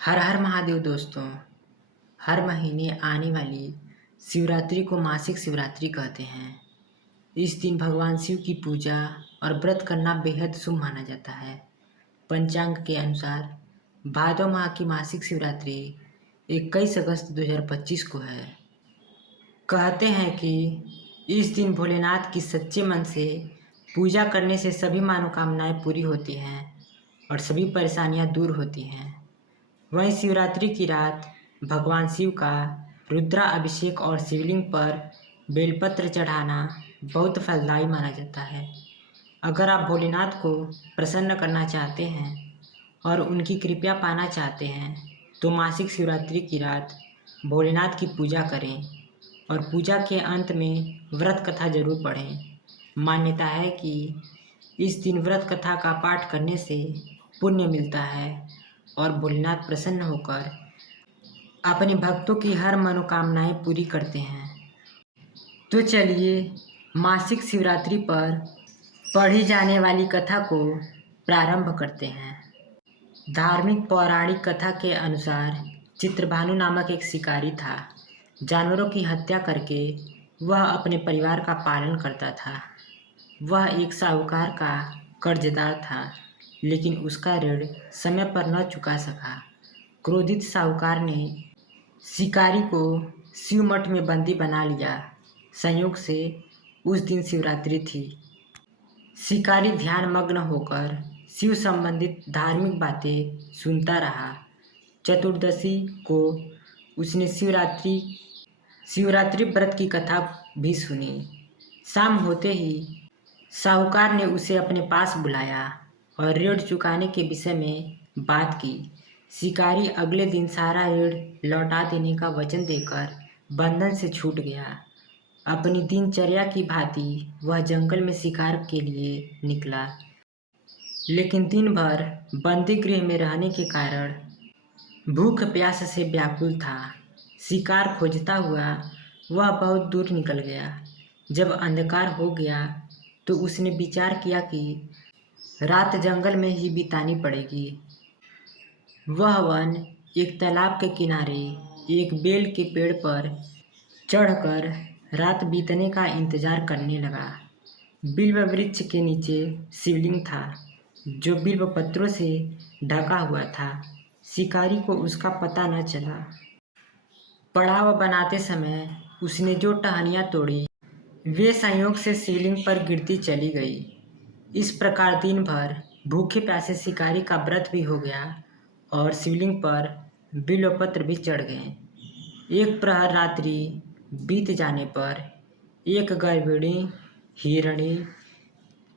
हर हर महादेव दोस्तों। हर महीने आने वाली शिवरात्रि को मासिक शिवरात्रि कहते हैं। इस दिन भगवान शिव की पूजा और व्रत करना बेहद शुभ माना जाता है। पंचांग के अनुसार भादो माह की मासिक शिवरात्रि 21 अगस्त 2025 को है। कहते हैं कि इस दिन भोलेनाथ की सच्चे मन से पूजा करने से सभी मनोकामनाएं पूरी होती हैं और सभी परेशानियां दूर होती हैं। वहीं शिवरात्रि की रात भगवान शिव का रुद्रा अभिषेक और शिवलिंग पर बेलपत्र चढ़ाना बहुत फलदायी माना जाता है। अगर आप भोलेनाथ को प्रसन्न करना चाहते हैं और उनकी कृपा पाना चाहते हैं तो मासिक शिवरात्रि की रात भोलेनाथ की पूजा करें और पूजा के अंत में व्रत कथा जरूर पढ़ें। मान्यता है कि इस दिन व्रत कथा का पाठ करने से पुण्य मिलता है और भोलेनाथ प्रसन्न होकर अपने भक्तों की हर मनोकामनाएं पूरी करते हैं। तो चलिए मासिक शिवरात्रि पर पढ़ी जाने वाली कथा को प्रारंभ करते हैं। धार्मिक पौराणिक कथा के अनुसार चित्रभानु नामक एक शिकारी था। जानवरों की हत्या करके वह अपने परिवार का पालन करता था। वह एक साहूकार का कर्जदार था, लेकिन उसका ऋण समय पर न चुका सका। क्रोधित साहूकार ने शिकारी को शिव मठ में बंदी बना लिया। संयोग से उस दिन शिवरात्रि थी। शिकारी ध्यान मग्न होकर शिव संबंधित धार्मिक बातें सुनता रहा। चतुर्दशी को उसने शिवरात्रि व्रत की कथा भी सुनी। शाम होते ही साहूकार ने उसे अपने पास बुलाया और ऋण चुकाने के विषय में बात की। शिकारी अगले दिन सारा ऋण लौटा देने का वचन देकर बंधन से छूट गया। अपनी दिनचर्या की भांति वह जंगल में शिकार के लिए निकला, लेकिन दिन भर बंदी गृह में रहने के कारण भूख प्यास से व्याकुल था। शिकार खोजता हुआ वह बहुत दूर निकल गया। जब अंधकार हो गया तो उसने विचार किया कि रात जंगल में ही बितानी पड़ेगी। वह वन एक तालाब के किनारे एक बेल के पेड़ पर चढ़कर रात बीतने का इंतजार करने लगा। बिल्व वृक्ष के नीचे शिवलिंग था, जो बिल्व पत्रों से ढका हुआ था। शिकारी को उसका पता न चला। पड़ाव बनाते समय उसने जो टहनियाँ तोड़ी वे संयोग से शिवलिंग पर गिरती चली गई। इस प्रकार दिन भर भूखे प्यासे शिकारी का व्रत भी हो गया और शिवलिंग पर बिल्वपत्र भी चढ़ गए। एक प्रहर रात्रि बीत जाने पर एक गर्भिणी हिरणी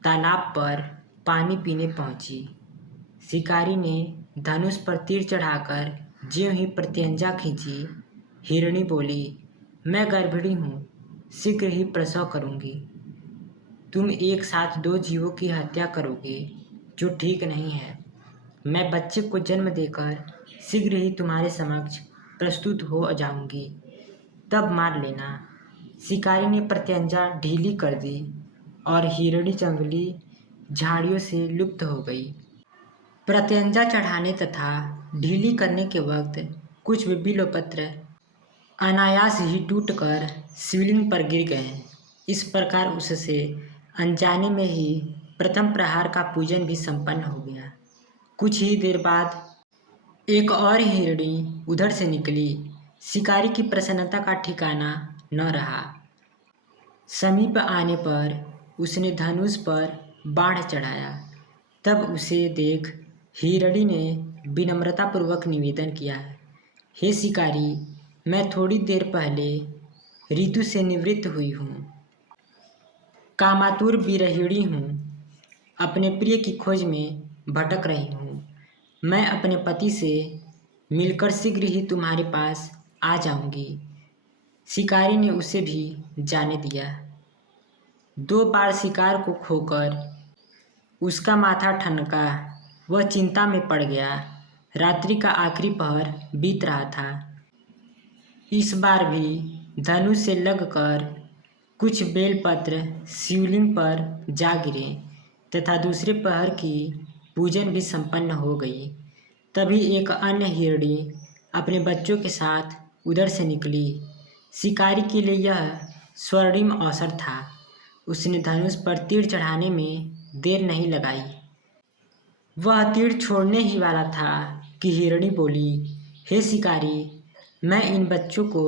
तालाब पर पानी पीने पहुंची। शिकारी ने धनुष पर तीर चढ़ाकर ज्यों ही प्रत्यंचा खींची, हिरणी बोली, मैं गर्भिणी हूँ, शीघ्र ही प्रसव करूँगी। तुम एक साथ दो जीवों की हत्या करोगे, जो ठीक नहीं है। मैं बच्चे को जन्म देकर शीघ्र ही तुम्हारे समक्ष प्रस्तुत हो जाऊंगी, तब मार लेना। शिकारी ने प्रत्यंचा ढीली कर दी और हिरणी जंगली झाड़ियों से लुप्त हो गई। प्रत्यंचा चढ़ाने तथा ढीली करने के वक्त कुछ बिल्वपत्र अनायास ही टूटकर शिवलिंग पर गिर गए। इस प्रकार उससे अनजाने में ही प्रथम प्रहार का पूजन भी संपन्न हो गया। कुछ ही देर बाद एक और हिरणी उधर से निकली। शिकारी की प्रसन्नता का ठिकाना न रहा। समीप आने पर उसने धनुष पर बाण चढ़ाया। तब उसे देख हिरणी ने विनम्रतापूर्वक निवेदन किया, हे शिकारी, मैं थोड़ी देर पहले ऋतु से निवृत्त हुई हूँ। कामातुर विरहिणी हूँ। अपने प्रिय की खोज में भटक रही हूँ। मैं अपने पति से मिलकर शीघ्र ही तुम्हारे पास आ जाऊंगी। शिकारी ने उसे भी जाने दिया। 2 बार शिकार को खोकर उसका माथा ठनका। वह चिंता में पड़ गया। रात्रि का आखिरी पहर बीत रहा था। इस बार भी धनुष से लगकर कुछ बेलपत्र शिवलिंग पर जा गिरे तथा दूसरे पहर की पूजन भी संपन्न हो गई। तभी एक अन्य हिरणी अपने बच्चों के साथ उधर से निकली। शिकारी के लिए यह स्वर्णिम अवसर था। उसने धनुष पर तीर चढ़ाने में देर नहीं लगाई। वह तीर छोड़ने ही वाला था कि हिरणी बोली, हे शिकारी, मैं इन बच्चों को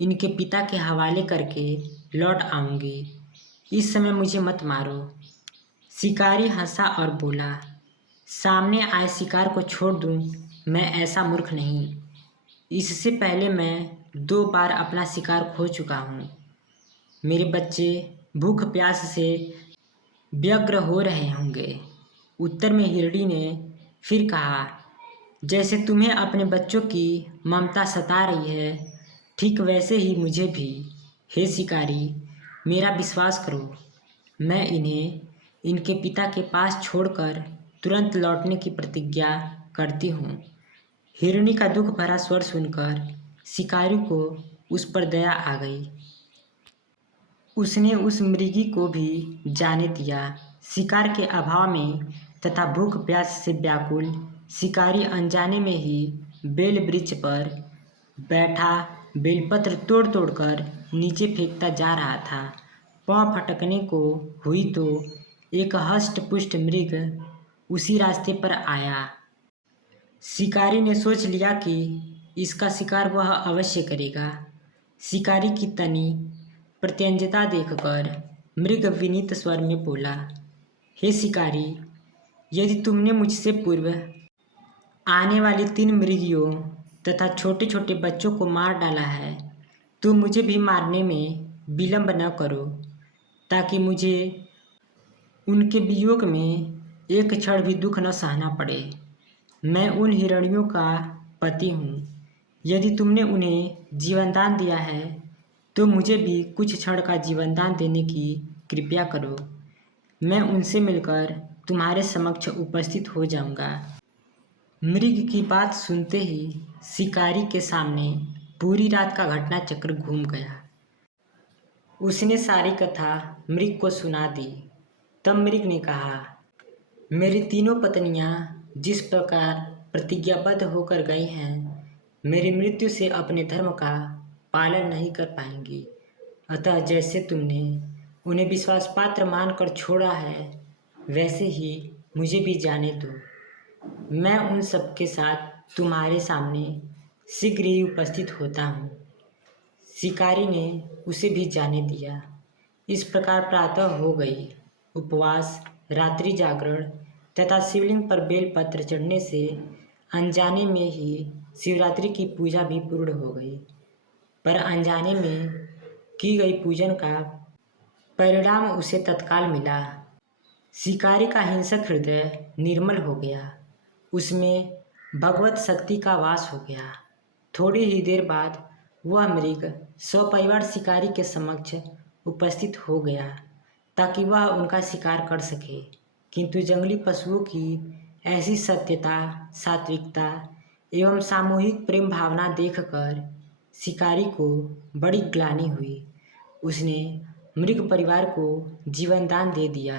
इनके पिता के हवाले करके लौट आऊंगी। इस समय मुझे मत मारो। शिकारी हंसा और बोला, सामने आए शिकार को छोड़ दूं, मैं ऐसा मूर्ख नहीं। इससे पहले मैं 2 बार अपना शिकार खो चुका हूँ। मेरे बच्चे भूख प्यास से व्यग्र हो रहे होंगे। उत्तर में हिरणी ने फिर कहा, जैसे तुम्हें अपने बच्चों की ममता सता रही है, ठीक वैसे ही मुझे भी। हे शिकारी, मेरा विश्वास करो, मैं इन्हें इनके पिता के पास छोड़कर तुरंत लौटने की प्रतिज्ञा करती हूँ। हिरणी का दुख भरा स्वर सुनकर शिकारी को उस पर दया आ गई। उसने उस मृगी को भी जाने दिया। शिकार के अभाव में तथा भूख प्यास से व्याकुल शिकारी अनजाने में ही बेल वृक्ष पर बैठा बेलपत्र तोड़ तोड़कर नीचे फेंकता जा रहा था। पाँव फटकने को हुई तो एक हष्ट पुष्ट मृग उसी रास्ते पर आया। शिकारी ने सोच लिया कि इसका शिकार वह अवश्य करेगा। शिकारी की तनी प्रत्यंजता देखकर मृग विनीत स्वर में बोला, हे शिकारी, यदि तुमने मुझसे पूर्व आने वाली 3 मृगियों तथा छोटे छोटे बच्चों को मार डाला है, तो मुझे भी मारने में विलंब न करो, ताकि मुझे उनके वियोग में एक क्षण भी दुख न सहना पड़े। मैं उन हिरणियों का पति हूँ। यदि तुमने उन्हें जीवनदान दिया है, तो मुझे भी कुछ क्षण का जीवनदान देने की कृपया करो। मैं उनसे मिलकर तुम्हारे समक्ष उपस्थित हो जाऊंगा। मृग की बात सुनते ही शिकारी के सामने पूरी रात का घटना चक्र घूम गया। उसने सारी कथा मृग को सुना दी। तब मृग ने कहा, मेरी तीनों पत्नियां जिस प्रकार प्रतिज्ञाबद्ध होकर गई हैं, मेरी मृत्यु से अपने धर्म का पालन नहीं कर पाएंगी। अतः जैसे तुमने उन्हें विश्वास पात्र मानकर छोड़ा है, वैसे ही मुझे भी जाने दो। मैं उन सबके साथ तुम्हारे सामने शीघ्र ही उपस्थित होता हूँ। शिकारी ने उसे भी जाने दिया। इस प्रकार प्रातः हो गई। उपवास, रात्रि जागरण तथा शिवलिंग पर बेलपत्र चढ़ने से अनजाने में ही शिवरात्रि की पूजा भी पूर्ण हो गई। पर अनजाने में की गई पूजन का परिणाम उसे तत्काल मिला। शिकारी का हिंसक हृदय निर्मल हो गया। उसमें भगवत शक्ति का वास हो गया। थोड़ी ही देर बाद वह मृग सपरिवार शिकारी के समक्ष उपस्थित हो गया, ताकि वह उनका शिकार कर सके। किंतु जंगली पशुओं की ऐसी सत्यता, सात्विकता एवं सामूहिक प्रेम भावना देखकर शिकारी को बड़ी ग्लानि हुई। उसने मृग परिवार को जीवनदान दे दिया।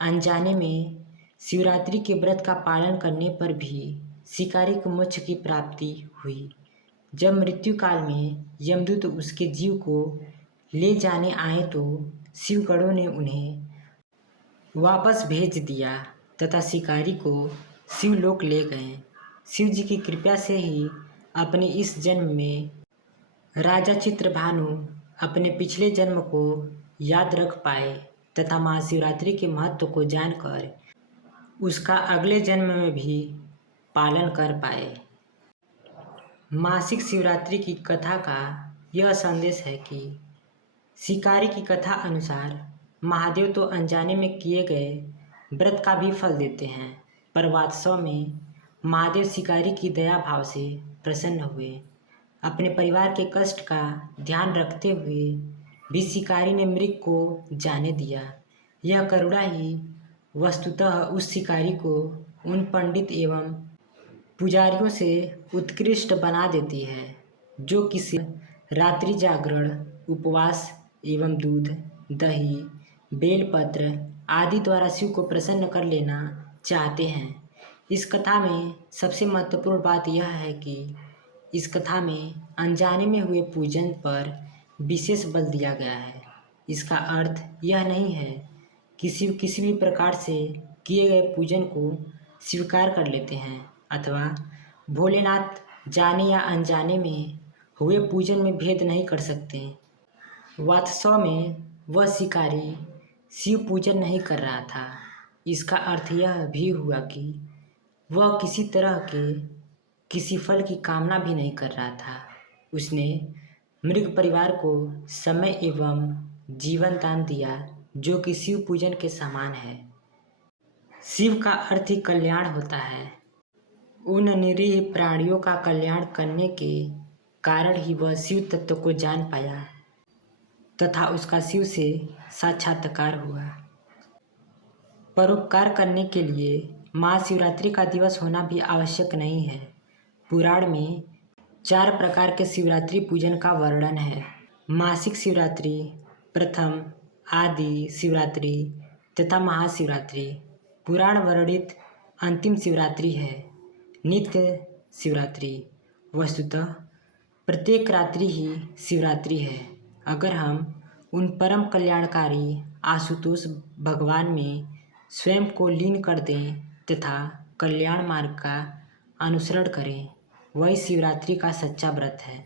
अनजाने में शिवरात्रि के व्रत का पालन करने पर भी शिकारी को मोक्ष की प्राप्ति हुई। जब मृत्यु काल में यमदूत उसके जीव को ले जाने आए तो शिवगणों ने उन्हें वापस भेज दिया तथा शिकारी को शिवलोक ले गए। शिव जी की कृपा से ही अपने इस जन्म में राजा चित्रभानु अपने पिछले जन्म को याद रख पाए तथा महाशिवरात्रि के महत्व को जानकर उसका अगले जन्म में भी पालन कर पाए। मासिक शिवरात्रि की कथा का यह संदेश है कि शिकारी की कथा अनुसार महादेव तो अनजाने में किए गए व्रत का भी फल देते हैं, पर वास्तव में महादेव शिकारी की दया भाव से प्रसन्न हुए। अपने परिवार के कष्ट का ध्यान रखते हुए भी शिकारी ने मृग को जाने दिया। यह करुणा ही वस्तुतः उस शिकारी को उन पंडित एवं पुजारियों से उत्कृष्ट बना देती है, जो किसी रात्रि जागरण, उपवास एवं दूध, दही, बेलपत्र आदि द्वारा शिव को प्रसन्न कर लेना चाहते हैं। इस कथा में सबसे महत्वपूर्ण बात यह है कि इस कथा में अनजाने में हुए पूजन पर विशेष बल दिया गया है। इसका अर्थ यह नहीं है किसी भी प्रकार से किए गए पूजन को स्वीकार कर लेते हैं अथवा भोलेनाथ जाने या अनजाने में हुए पूजन में भेद नहीं कर सकते। वास्तव में वह शिकारी शिव पूजन नहीं कर रहा था। इसका अर्थ यह भी हुआ कि वह किसी तरह के किसी फल की कामना भी नहीं कर रहा था। उसने मृग परिवार को समय एवं जीवन दान दिया जो कि शिव पूजन के समान है। शिव का अर्थ ही कल्याण होता है। उन निरीह प्राणियों का कल्याण करने के कारण ही वह शिव तत्व को जान पाया तथा उसका शिव से साक्षात्कार हुआ। परोपकार करने के लिए महाशिवरात्रि का दिवस होना भी आवश्यक नहीं है। पुराण में 4 प्रकार के शिवरात्रि पूजन का वर्णन है। मासिक शिवरात्रि, प्रथम, आदि शिवरात्रि तथा महाशिवरात्रि। पुराण वर्णित अंतिम शिवरात्रि है नित्य शिवरात्रि। वस्तुतः प्रत्येक रात्रि ही शिवरात्रि है। अगर हम उन परम कल्याणकारी आशुतोष भगवान में स्वयं को लीन कर दें तथा कल्याण मार्ग का अनुसरण करें, वही शिवरात्रि का सच्चा व्रत है।